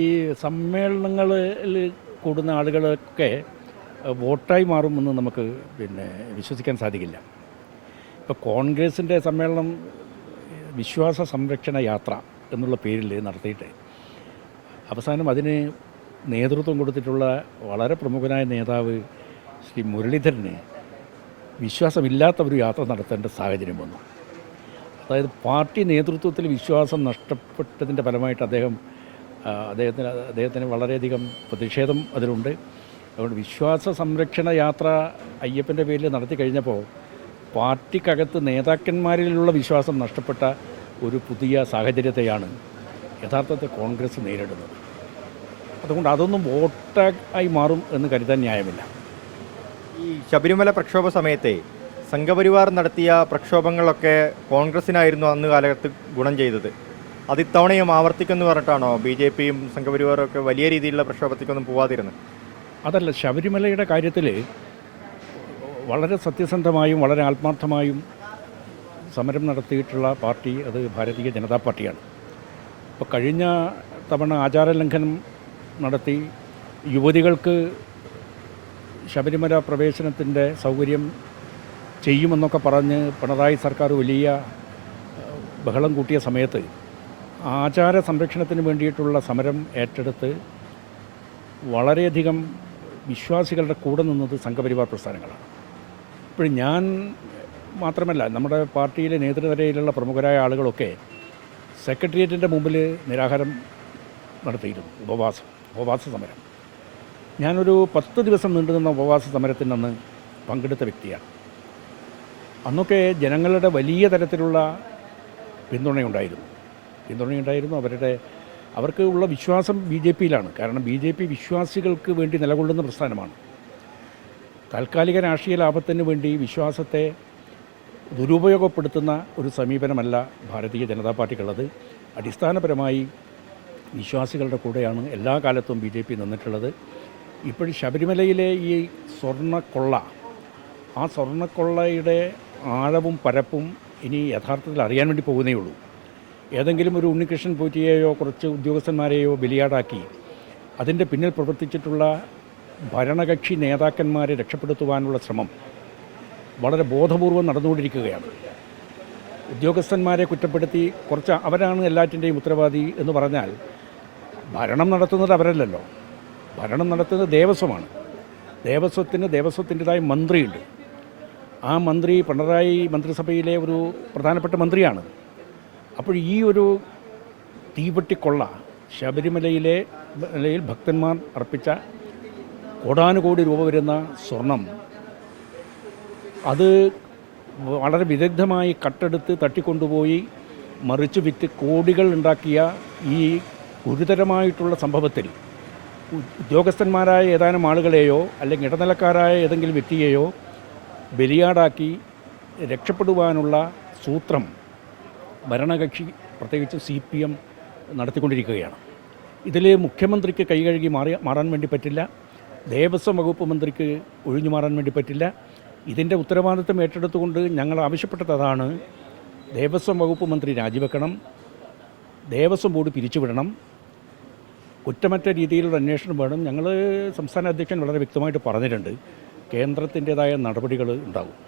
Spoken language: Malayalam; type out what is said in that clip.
ഈ സമ്മേളനങ്ങളിൽ കൂടുന്ന ആളുകളൊക്കെ വോട്ടായി മാറുമെന്ന് നമുക്ക് വിശ്വസിക്കാൻ സാധിക്കില്ല. ഇപ്പോൾ കോൺഗ്രസിൻ്റെ സമ്മേളനം വിശ്വാസ സംരക്ഷണ യാത്ര എന്നുള്ള പേരിൽ നടത്തിയിട്ട് അവസാനം അതിന് നേതൃത്വം കൊടുത്തിട്ടുള്ള വളരെ പ്രമുഖനായ നേതാവ് ശ്രീ മുരളീധരന് വിശ്വാസമില്ലാത്ത ഒരു യാത്ര നടത്തേണ്ട സാഹചര്യം വന്നു. അതായത് പാർട്ടി നേതൃത്വത്തിൽ വിശ്വാസം നഷ്ടപ്പെട്ടതിൻ്റെ ഫലമായിട്ട് അദ്ദേഹത്തിന് വളരെയധികം പ്രതിഷേധം അതിലുണ്ട്. അതുകൊണ്ട് വിശ്വാസ സംരക്ഷണ യാത്ര അയ്യപ്പൻ്റെ പേരിൽ നടത്തി കഴിഞ്ഞപ്പോൾ പാർട്ടിക്കകത്ത് നേതാക്കന്മാരിലുള്ള വിശ്വാസം നഷ്ടപ്പെട്ട ഒരു പുതിയ സാഹചര്യത്തെയാണ് യഥാർത്ഥത്തിൽ കോൺഗ്രസ് നേരിടുന്നത്. അതുകൊണ്ട് അതൊന്നും വോട്ടായി മാറും എന്ന് കരുതാൻ ന്യായമില്ല. ഈ ശബരിമല പ്രക്ഷോഭ സമയത്തെ സംഘപരിവാർ നടത്തിയ പ്രക്ഷോഭങ്ങളൊക്കെ കോൺഗ്രസിനായിരുന്നു അന്ന് കാലത്ത് ഗുണം ചെയ്തത്. അത് ഇത്തവണയും ആവർത്തിക്കുമെന്ന് പറഞ്ഞിട്ടാണോ BJPയും സംഘപരിവാറും ഒക്കെ വലിയ രീതിയിലുള്ള പ്രക്ഷോഭത്തേക്കൊന്നും പോവാതിരുന്നത്? അതല്ല, ശബരിമലയുടെ കാര്യത്തിൽ വളരെ സത്യസന്ധമായും വളരെ ആത്മാർത്ഥമായും സമരം നടത്തിയിട്ടുള്ള പാർട്ടി അത് ഭാരതീയ ജനതാ പാർട്ടിയാണ്. ഇപ്പോൾ കഴിഞ്ഞ തവണ ആചാരലംഘനം നടത്തി യുവതികൾക്ക് ശബരിമല പ്രവേശനത്തിൻ്റെ സൗകര്യം ചെയ്യുമെന്നൊക്കെ പറഞ്ഞ് പിണറായി സർക്കാർ വലിയ ബഹളം കൂട്ടിയ സമയത്ത് ആചാര സംരക്ഷണത്തിന് വേണ്ടിയിട്ടുള്ള സമരം ഏറ്റെടുത്ത് വളരെയധികം വിശ്വാസികളുടെ കൂടെ നിന്നത് സംഘപരിവാർ പ്രസ്ഥാനങ്ങളാണ്. ഇപ്പോൾ ഞാൻ മാത്രമല്ല, നമ്മുടെ പാർട്ടിയിലെ നേതൃനിരയിലുള്ള പ്രമുഖരായ ആളുകളൊക്കെ സെക്രട്ടേറിയറ്റിൻ്റെ മുമ്പിൽ നിരാഹാരം നടത്തിയിരുന്നു. ഉപവാസ സമരം. ഞാനൊരു 10 ദിവസം നീണ്ടുനിന്ന ഉപവാസ സമരത്തിനന്ന് പങ്കെടുത്ത വ്യക്തിയാണ്. അന്നൊക്കെ ജനങ്ങളുടെ വലിയ തരത്തിലുള്ള പിന്തുണയുണ്ടായിരുന്നു. അവർക്ക് ഉള്ള വിശ്വാസം BJPയിലാണ്. കാരണം BJP വിശ്വാസികൾക്ക് വേണ്ടി നിലകൊള്ളുന്ന പ്രസ്ഥാനമാണ്. താൽക്കാലിക രാഷ്ട്രീയ ലാഭത്തിന് വേണ്ടി വിശ്വാസത്തെ ദുരുപയോഗപ്പെടുത്തുന്ന ഒരു സമീപനമല്ല ഭാരതീയ ജനതാ പാർട്ടിക്കുള്ളത്. അടിസ്ഥാനപരമായി വിശ്വാസികളുടെ കൂടെയാണ് എല്ലാ കാലത്തും BJP നിന്നിട്ടുള്ളത്. ഇപ്പോഴും ശബരിമലയിലെ ഈ സ്വർണ്ണക്കൊള്ള, ആ സ്വർണ്ണക്കൊള്ളയുടെ ആഴവും പരപ്പും ഇനി യഥാർത്ഥത്തിൽ അറിയാൻ വേണ്ടി പോകുന്നേ ഉള്ളൂ. ഏതെങ്കിലും ഒരു ഉണ്ണികൃഷ്ണൻ പോറ്റിയെയോ കുറച്ച് ഉദ്യോഗസ്ഥന്മാരെയോ ബലിയാടാക്കി അതിൻ്റെ പിന്നിൽ പ്രവർത്തിച്ചിട്ടുള്ള ഭരണകക്ഷി നേതാക്കന്മാരെ രക്ഷപ്പെടുത്തുവാനുള്ള ശ്രമം വളരെ ബോധപൂർവം നടന്നുകൊണ്ടിരിക്കുകയാണ്. ഉദ്യോഗസ്ഥന്മാരെ കുറ്റപ്പെടുത്തി കുറച്ച് അവരാണ് എല്ലാറ്റിൻ്റെയും ഉത്തരവാദി എന്ന് പറഞ്ഞാൽ ഭരണം നടത്തുന്നത് അവരല്ലല്ലോ. ഭരണം നടത്തുന്നത് ദേവസ്വമാണ്. ദേവസ്വത്തിൻ്റെതായ മന്ത്രിയുണ്ട്. ആ മന്ത്രി പിണറായി മന്ത്രിസഭയിലെ ഒരു പ്രധാനപ്പെട്ട മന്ത്രിയാണ്. അപ്പോൾ ഈ ഒരു തീവട്ടിക്കൊള്ള ശബരിമലയിൽ ഭക്തന്മാർ അർപ്പിച്ച കോടാനുകോടി രൂപ വരുന്ന സ്വർണം അത് വളരെ വിദഗ്ധമായി കട്ടെടുത്ത് തട്ടിക്കൊണ്ടുപോയി മറിച്ചു വിറ്റ് കോടികൾ ഉണ്ടാക്കിയ ഈ ഗുരുതരമായിട്ടുള്ള സംഭവത്തിൽ ഉദ്യോഗസ്ഥന്മാരായ ഏതാനും ആളുകളെയോ അല്ലെങ്കിൽ ഇടനിലക്കാരായ ഏതെങ്കിലും വ്യക്തിയെയോ ബലിയാടാക്കി രക്ഷപ്പെടുവാനുള്ള സൂത്രം ഭരണകക്ഷി പ്രത്യേകിച്ച് CPM നടത്തിക്കൊണ്ടിരിക്കുകയാണ്. ഇതിൽ മുഖ്യമന്ത്രിക്ക് കൈകഴുകി മാറാൻ വേണ്ടി പറ്റില്ല. ദേവസ്വം വകുപ്പ് മന്ത്രിക്ക് ഒഴിഞ്ഞു മാറാൻ വേണ്ടി പറ്റില്ല. ഇതിൻ്റെ ഉത്തരവാദിത്വം ഏറ്റെടുത്തുകൊണ്ട് ഞങ്ങൾ ആവശ്യപ്പെട്ടത് അതാണ്. ദേവസ്വം വകുപ്പ് മന്ത്രി രാജിവെക്കണം, ദേവസ്വം ബോർഡ് പിരിച്ചുവിടണം, കുറ്റമറ്റ രീതിയിലുള്ള അന്വേഷണം വേണം. ഞങ്ങൾ സംസ്ഥാന അധ്യക്ഷൻ വളരെ വ്യക്തമായിട്ട് പറഞ്ഞിട്ടുണ്ട്. കേന്ദ്രത്തിൻ്റേതായ നടപടികൾ ഉണ്ടാകും.